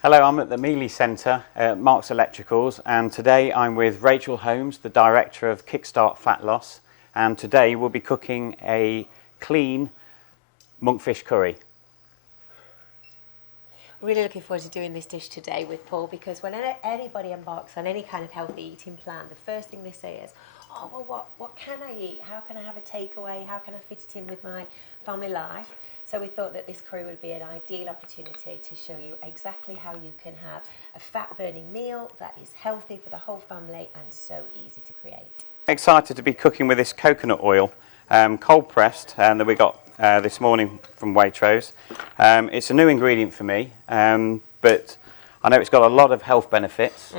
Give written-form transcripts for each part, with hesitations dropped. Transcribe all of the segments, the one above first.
Hello, I'm at the Mealy Centre at Marks Electricals, and today I'm with Rachel Holmes, the Director of Kickstart Fat Loss, and today we'll be cooking a clean monkfish curry. Really looking forward to doing this dish today with Paul, because when anybody embarks on any kind of healthy eating plan, the first thing they say is, oh, well, what can I eat? How can I have a takeaway? How can I fit it in with my family life? So we thought that this curry would be an ideal opportunity to show you exactly how you can have a fat-burning meal that is healthy for the whole family and so easy to create. Excited to be cooking with this coconut oil, cold pressed, that we got this morning from Waitrose. It's a new ingredient for me, but I know it's got a lot of health benefits.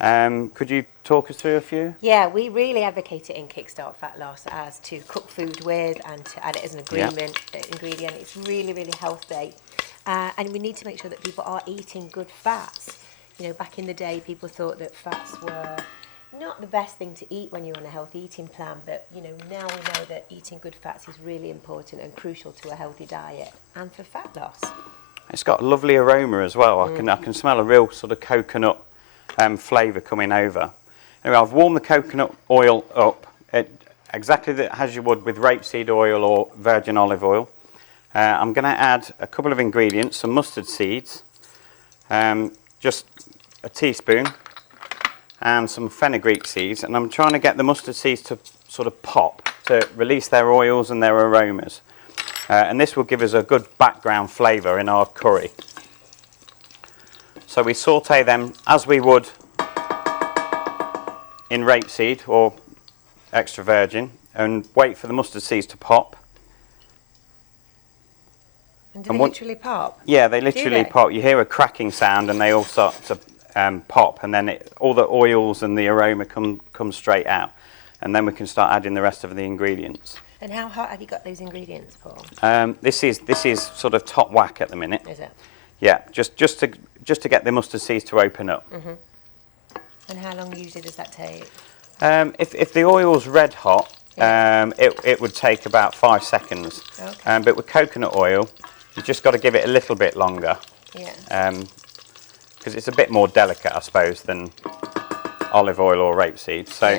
Could you talk us through a few? Yeah, we really advocate it in Kickstart Fat Loss as to cook food with and to add it as an ingredient. It's really, really healthy. And we need to make sure that people are eating good fats. You know, back in the day, people thought that fats were not the best thing to eat when you're on a healthy eating plan, but you know, now we know that eating good fats is really important and crucial to a healthy diet and for fat loss. It's got a lovely aroma as well. I can smell a real sort of coconut flavour coming over. Anyway, I've warmed the coconut oil up exactly as you would with rapeseed oil or virgin olive oil. I'm going to add a couple of ingredients, some mustard seeds, just a teaspoon, and some fenugreek seeds, and I'm trying to get the mustard seeds to sort of pop, to release their oils and their aromas. And this will give us a good background flavour in our curry. So we saute them as we would in rapeseed or extra virgin, and wait for the mustard seeds to pop. And do they literally pop? Yeah, they literally pop. You hear a cracking sound and they all start to pop, and then all the oils and the aroma come straight out, and then we can start adding the rest of the ingredients. And how hot have you got those ingredients, Paul? This is sort of top whack at the minute. Is it? Yeah, just to get the mustard seeds to open up. And how long usually does that take? If the oil's red hot, it would take about 5 seconds. Okay. But with coconut oil, you've just got to give it a little bit longer. Yeah. Because it's a bit more delicate, I suppose, than olive oil or rapeseed. So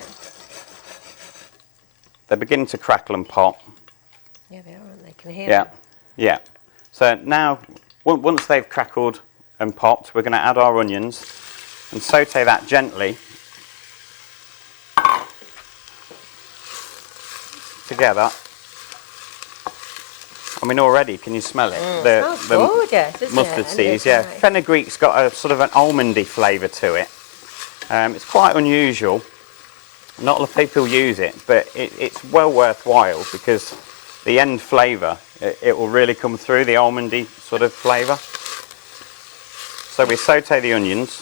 they're beginning to crackle and pop. Yeah, they are, aren't they? Can you hear them? Yeah. So now, once they've crackled and popped, we're going to add our onions and saute that gently together. I mean, already, can you smell it? The gorgeous, isn't mustard it? seeds, yeah. Nice. Fenugreek's got a sort of an almondy flavour to it. It's quite unusual. Not a lot of people use it, but it's well worthwhile because the end flavour, it will really come through, the almondy sort of flavour. So we saute the onions.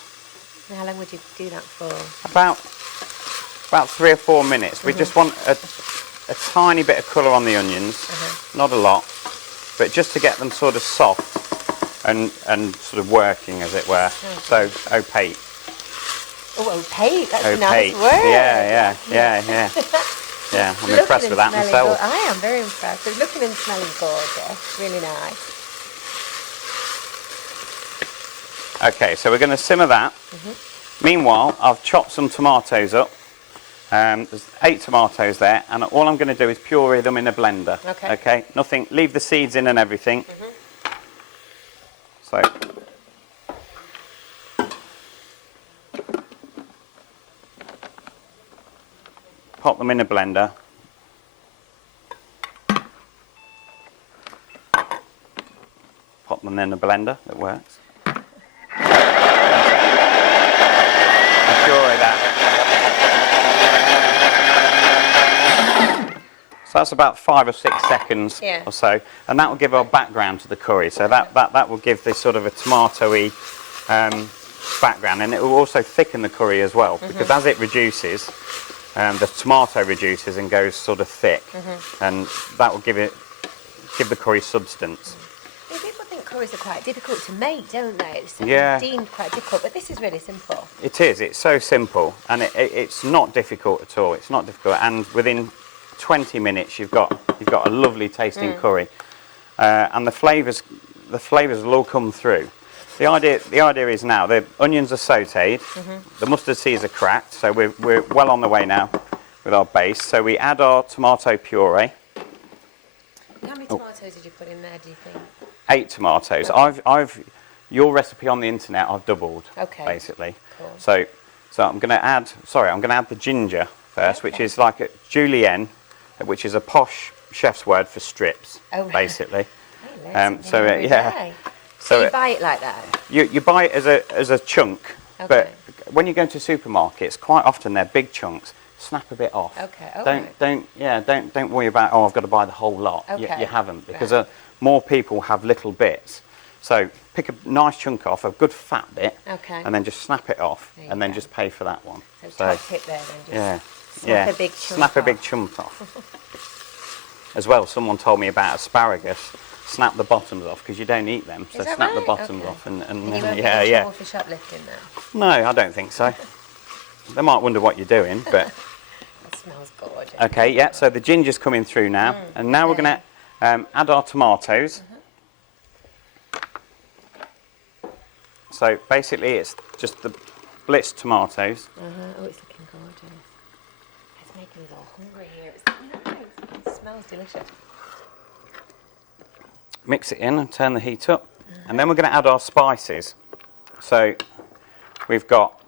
And how long would you do that for? About 3 or 4 minutes. We just want a tiny bit of colour on the onions, not a lot, but just to get them sort of soft and sort of working, as it were. So opaque. Oh, opaque, that's a nice word. Yeah. Yeah, I'm impressed with that myself. I am very impressed. It's looking and smelling gorgeous, really nice. Okay, so we're going to simmer that. Meanwhile, I've chopped some tomatoes up. There's 8 tomatoes there, and all I'm going to do is puree them in a blender. Okay. Nothing. Leave the seeds in and everything. So. Pop them in a blender. Pop them in a blender. That works. Puree that. So that's about 5 or 6 seconds or so, and that will give our background to the curry. So that will give this sort of a tomatoey background, and it will also thicken the curry as well, because as it reduces, the tomato reduces and goes sort of thick, and that will give the curry substance. People think curries are quite difficult to make, don't they? It's deemed quite difficult, but this is really simple. It is. It's so simple, and it's not difficult at all. It's not difficult, and within 20 minutes you've got a lovely tasting curry, and the flavours will all come through. The idea is now the onions are sautéed, the mustard seeds are cracked, so we're well on the way now with our base. So we add our tomato puree. How many tomatoes did you put in there, do you think? 8 tomatoes. Okay. I've your recipe on the internet I've doubled, basically. Cool. So I'm going to add the ginger first, which is like a julienne, which is a posh chef's word for strips, basically. So you buy it like that? You buy it as a chunk, but when you go to supermarkets, quite often they're big chunks. Snap a bit off. Don't worry about, I've got to buy the whole lot. You haven't, because more people have little bits. So pick a nice chunk off, a good fat bit, and then just snap it off, and then just pay for that one. So top tip there then, just snap a big chunk snap a big chunk off. As well, someone told me about asparagus. Snap the bottoms off, because you don't eat them. So snap the bottoms off, and you won't get in trouble for shoplifting then? No, I don't think so. They might wonder what you're doing, but it smells gorgeous. Okay, yeah. So the ginger's coming through now, and now we're going to add our tomatoes. So basically, it's just the blitzed tomatoes. Oh, it's looking gorgeous. It's making us all hungry here. It's nice. It smells delicious. Mix it in and turn the heat up, and then we're going to add our spices. So we've got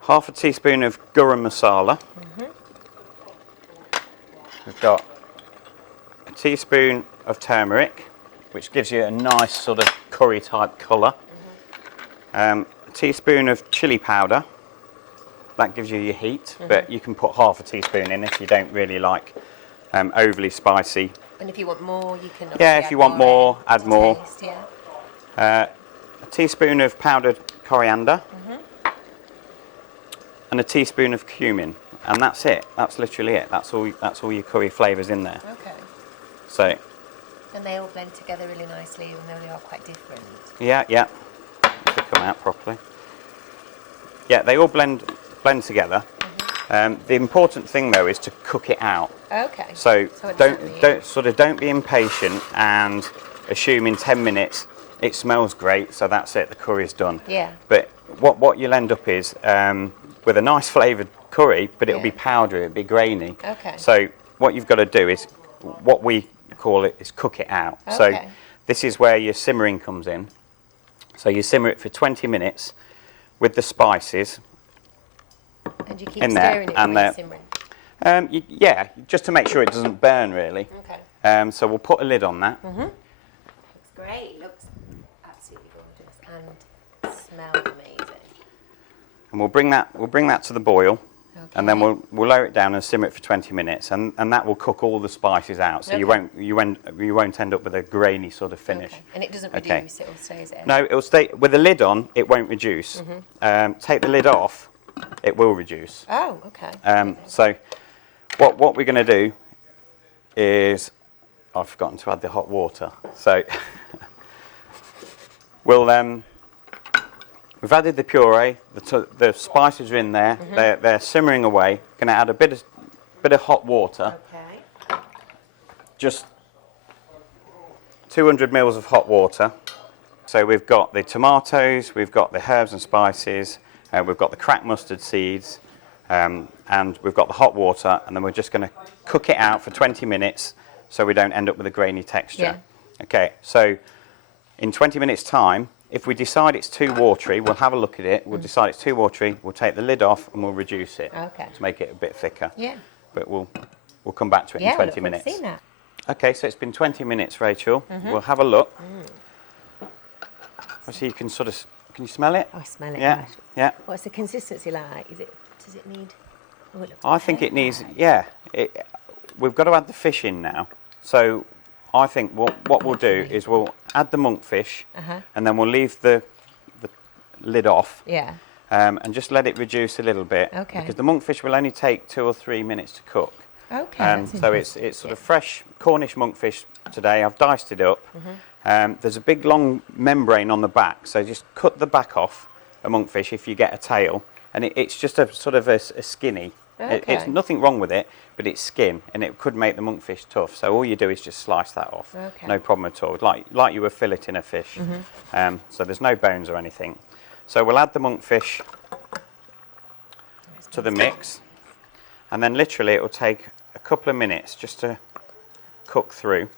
half a teaspoon of garam masala. We've got a teaspoon of turmeric, which gives you a nice sort of curry type colour. A teaspoon of chili powder. That gives you your heat, but you can put half a teaspoon in if you don't really like overly spicy. And if you want more, you can. If you want more, add more. Taste, a teaspoon of powdered coriander, and a teaspoon of cumin, and that's it. That's literally it. That's all your curry flavours in there. Okay. So. And they all blend together really nicely, even though they are quite different. Yeah. If they come out properly. Yeah, they all blend together. The important thing though is to cook it out. Okay. So don't be impatient and assume in 10 minutes it smells great, so that's it, the curry's done. Yeah. But what you'll end up is with a nice flavoured curry, but it'll be powdery, it'll be grainy. Okay. So what you've got to do is, what we call it, is cook it out. Okay. So this is where your simmering comes in. So you simmer it for 20 minutes with the spices. And you keep in stirring there, it and when it's simmering? yeah, just to make sure it doesn't burn, really. Okay. So we'll put a lid on that. Looks great. Looks absolutely gorgeous and smells amazing. And we'll bring that to the boil, and then we'll lower it down and simmer it for 20 minutes, and that will cook all the spices out. So you won't end up with a grainy sort of finish. Okay. And it doesn't reduce; it will stay there. No, it'll stay with the lid on. It won't reduce. Take the lid off. It will reduce. Oh, okay. So what we're going to do is, I've forgotten to add the hot water. So we've added the puree. The spices are in there. They're simmering away. Going to add a bit of hot water. Okay. Just 200 mils of hot water. So we've got the tomatoes, we've got the herbs and spices. We've got the cracked mustard seeds, and we've got the hot water, and then we're just going to cook it out for 20 minutes so we don't end up with a grainy texture. Yeah. Okay, so in 20 minutes' time, if we decide it's too watery, we'll have a look at it. We'll decide it's too watery, we'll take the lid off and we'll reduce it to make it a bit thicker. Yeah. But we'll come back to it in 20 minutes. Yeah, seen that. Okay, so it's been 20 minutes, Rachel. We'll have a look. So you can sort of... Can you smell it? Oh, I smell it. Yeah, Right. yeah. What's the consistency like? Does it need? Oh, it looks I think it perfect. needs. Yeah, we've got to add the fish in now. So I think what we'll do is we'll add the monkfish, and then we'll leave the lid off. Yeah. And just let it reduce a little bit. Okay. Because the monkfish will only take 2 or 3 minutes to cook. Okay. So it's sort of fresh Cornish monkfish today. I've diced it up. There's a big long membrane on the back, so just cut the back off a monkfish if you get a tail, and it's just a sort of a skinny It's nothing wrong with it, but it's skin, and it could make the monkfish tough. So all you do is just slice that off. Okay. No problem at all. Like you were filleting a fish. So there's no bones or anything. So we'll add the monkfish to the mix, and then literally it will take a couple of minutes just to cook through.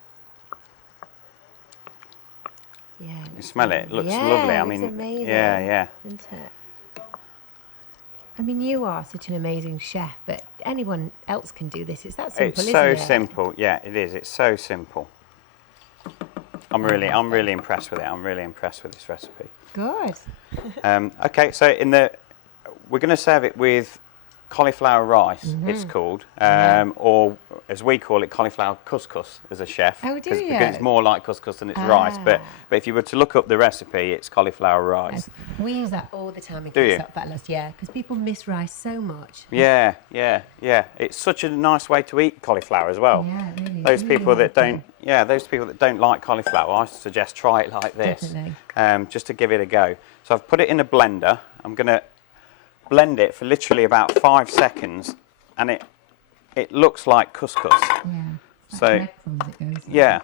Yeah. You smell it. It looks yeah, lovely. It I mean, amazing, yeah. Isn't it? I mean, you are such an amazing chef, but anyone else can do this. It's that simple, It's isn't so it? simple. Yeah, it is. It's so simple. I'm really impressed with it. I'm really impressed with this recipe. Good. Okay, so we're going to serve it with cauliflower rice. It's called, or as we call it, cauliflower couscous as a chef. Oh, do you? Because it's more like couscous than it's rice. But if you were to look up the recipe, it's cauliflower rice. We use that all the time in Do you? Kickstart Fat Loss, yeah, because people miss rice so much. Yeah. It's such a nice way to eat cauliflower as well. Yeah, really. Those really people that healthy. those people that don't like cauliflower, I suggest try it like this, just to give it a go. So I've put it in a blender. I'm going to blend it for literally about 5 seconds, and it looks like couscous. Yeah. It's So like breadcrumbs it goes with. yeah.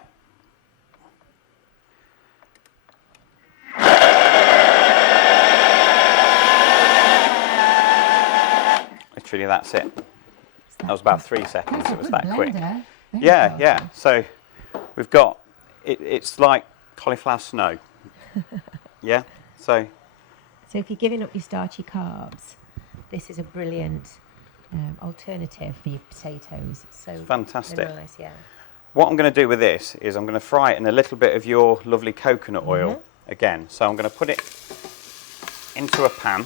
Literally, that's it. That was about 3 seconds. That's a It was good that quick. blender. Very Yeah, good. yeah. So we've got it's like cauliflower snow. Yeah. So So if you're giving up your starchy carbs, this is a brilliant alternative for your potatoes. So fantastic. they're nice, yeah. what I'm going to do with this is I'm going to fry it in a little bit of your lovely coconut oil again. So I'm going to put it into a pan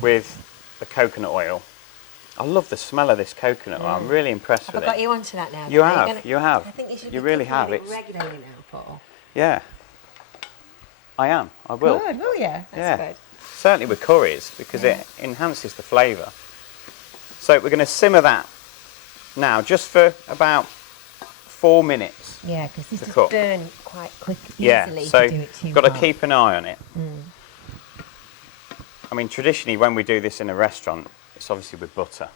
with the coconut oil. I love the smell of this coconut oil. I'm really impressed with I've got it. you onto that now. You Are have, gonna- you have. I think you should You be really cooking have. with it It's regularly now, Paul. yeah. I am. I will. Good, will you? That's Yeah. good. Certainly with curries because it enhances the flavour. So we're going to simmer that now just for about 4 minutes. Yeah, because this To does cook. burn quite quick, Yeah, easily so to do it too got to hot. keep an eye on it. I mean, traditionally when we do this in a restaurant, it's obviously with butter,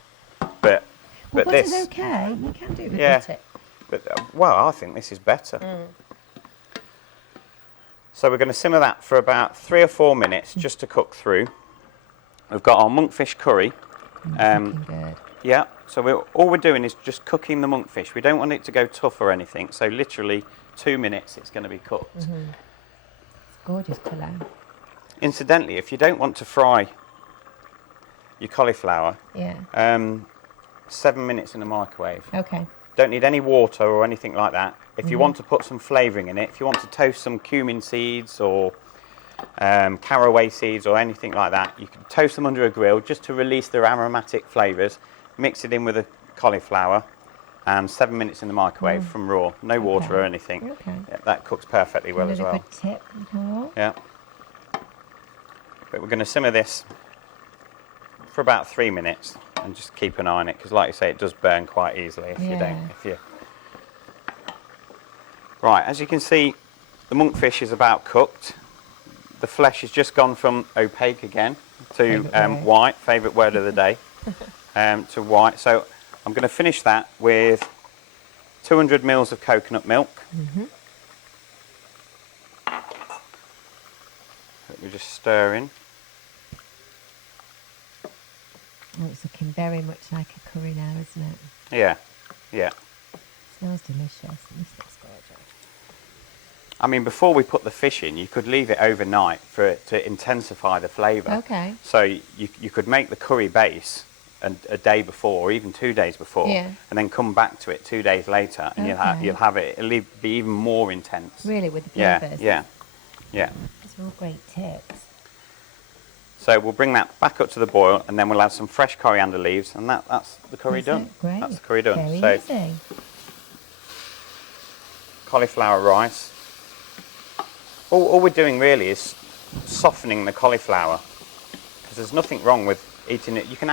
but Well, butter's this, okay. You can do it with Yeah. butter. but well, I think this is better. So we're going to simmer that for about 3 or 4 minutes just to cook through. We've got our monkfish curry. Looking good. Yeah, so all we're doing is just cooking the monkfish. We don't want it to go tough or anything, so literally 2 minutes it's going to be cooked. It's gorgeous colour. Incidentally, if you don't want to fry your cauliflower, Yeah. 7 minutes in the microwave. Okay. Don't need any water or anything like that. If you want to put some flavouring in it, if you want to toast some cumin seeds or caraway seeds or anything like that, you can toast them under a grill just to release their aromatic flavours. Mix it in with the cauliflower and 7 minutes in the microwave from raw. No water or anything. Okay. Yeah, that cooks perfectly well as Another well. good tip, Paul. Yeah. But we're going to simmer this for about 3 minutes and just keep an eye on it because, like you say, it does burn quite easily if you don't. Right, as you can see, the monkfish is about cooked. The flesh has just gone from opaque again to white, favourite word of the day, to white. So I'm going to finish that with 200 mils of coconut milk. Let me just stir in. Oh, it's looking very much like a curry now, isn't it? Yeah, yeah. Smells delicious. This looks gorgeous. I mean, before we put the fish in, you could leave it overnight for it to intensify the flavour. Okay. So you could make the curry base a day before, or even 2 days before, Yeah. and then come back to it 2 days later, and Okay. you'll have it. It'll be even more intense. Really, with the Yeah, flavours. yeah. These are all great tips. So we'll bring that back up to the boil, and then we'll add some fresh coriander leaves, and that's the curry That's done. it. Great. That's the curry done. Very so easy. cauliflower rice. All we're doing really is softening the cauliflower, because there's nothing wrong with eating it. You can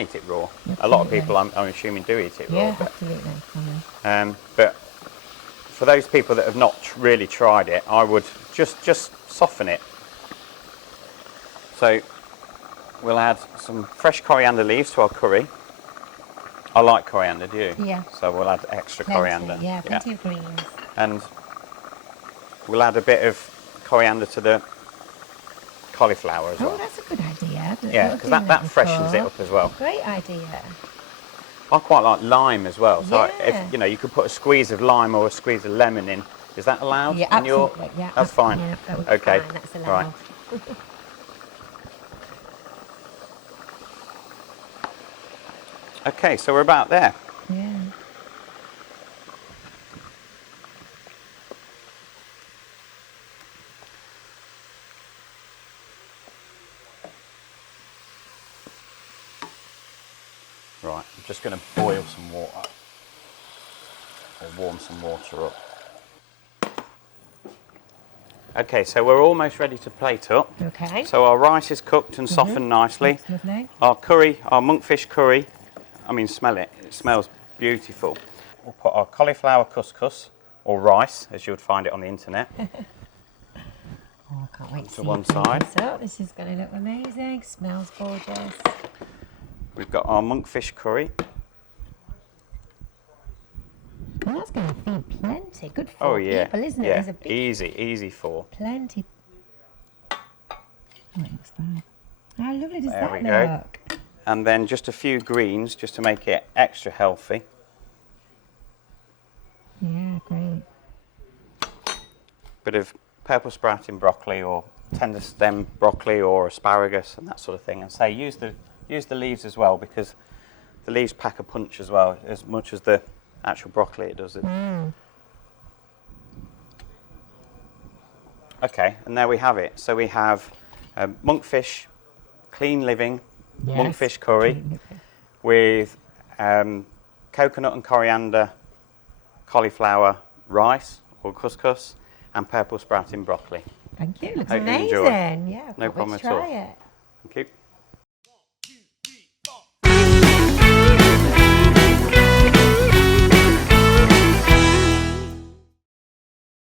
eat it raw. A lot of Absolutely. people, I'm assuming, do eat it raw. Yeah, But, absolutely. but for those people that have not really tried it, I would just soften it. So we'll add some fresh coriander leaves to our curry. I like coriander, do you? Yeah. So we'll add extra coriander. Yeah, plenty of greens. And we'll add a bit of coriander to the cauliflower as well. Oh, that's a good idea. Yeah, because that freshens it up as well. Great idea. I quite like lime as well. So Yeah. if you could put a squeeze of lime or a squeeze of lemon in. Is that allowed? Yeah, in your... absolutely. Yeah, that's fine. Yeah, that would be Okay. fine. That's allowed. Right. Okay, so we're about there. Yeah. Right, I'm just going to boil some water, or warm some water up. Okay, so we're almost ready to plate up. Okay. So our rice is cooked and softened nicely. That's lovely. Our curry, our monkfish curry, I mean, smell it. It smells beautiful. We'll put our cauliflower couscous, or rice, as you would find it on the internet. Oh, I can't wait to see one you plate side. this up. This is going to look amazing. Smells gorgeous. We've got our monkfish curry. Well, that's going to feed plenty. Good for Oh yeah, people, isn't it? yeah. There's a big Easy for. plenty. Oh, it looks fine. How lovely does There that we go. look? And then just a few greens, just to make it extra healthy. Yeah, great. Bit of purple sprouting broccoli, or tender stem broccoli, or asparagus, and that sort of thing. And say use the leaves as well, because the leaves pack a punch as well, as much as the actual broccoli it does. Okay, and there we have it. So we have monkfish, clean living, Yes. monkfish curry with coconut and coriander, cauliflower rice or couscous, and purple sprouting broccoli. Thank you. Looks Hope you amazing. enjoy. Yeah, No can't wait problem to at all. try it. Thank you.